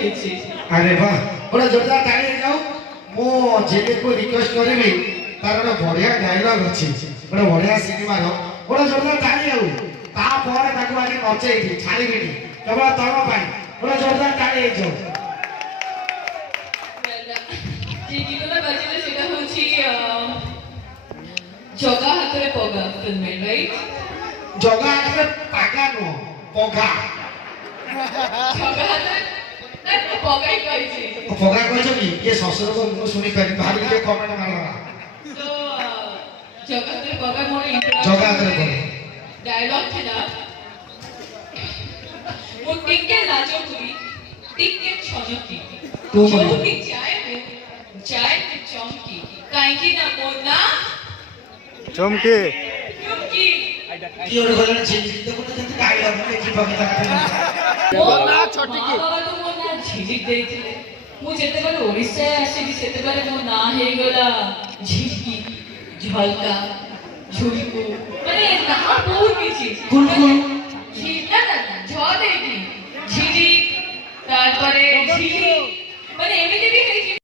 দিয়েছি। আরে বাহ, ওরা জোরদার তাড়িয়ে যাও। মো যেতেକୁ ରିକ୍ୱେଷ୍ଟ କରିବି ତାର ଗୋଟେ ବଢିଆ ଡାଇଲଗ ଅଛି, ଗୋଟେ ବଢିଆ ସିନେମାର, ଗୋଟେ ଜୋରଦାର ତାଳି ଆଉ ତାପରେ ତାକୁ ଆଜି ନଚେଇବି ଛାଡ଼ିବିନି କେବଳ ତମ ପାଇଁ, ଗୋଟେ ଜୋରଦାର ତାଳି ହେଇଯାଉ। যে গীতটা বাজিলে সেটা হচ্ছে জগা হাতের পগা ফিল্মের, রাইট? জগা হাতের পাগা নয়, পগা। জগা হাতের পগাই কইছে। পগা কইছ কি? ইয়ে শ্বশুরক ମୁଁ ଶୁଣିପାରିବି, ଭାରି ଟିକେ କମେଣ୍ଟ ମାରବା। তো জগা হাতের পগা মোর ଜଗା ହାତରେ ପଗା ডায়লগ ଥିଲା ମୁଁ ଟିକେ ଲାଜ କরি ଟିକେ ଛନକି ତୁ ମନେ ଯୋଉଠି ଯାଏ ମୁଁ ଚମକି, କାହିଁକି ନା ମୋ ନାଁ চমকে ଚମକି। কি ওরে বলেন ঝিলিক দেখতে কিন্তু ডায়লগ লেখি পগা ମୋ ନାଁ ଛଟିକି ବାବା ତ ମୋ ନାଁ ଝିଲିକ ଦେଇଥିଲେ। ମୁଁ ଯେତେବେଳେ ଓଡ଼ିଶା ଆସିଲି ସେତେବେଳେ ମୋ ନାଁ ହେଇଗଲା ଝିଲିକି, ଝଲକା, ঝুলকু, মানে নাম বহুত কিছু। কুলকুল ঝিলকা না ঝ ଦେଇକି ঝিলিক, তারপরে ঝিলি, মানে এমনি ବି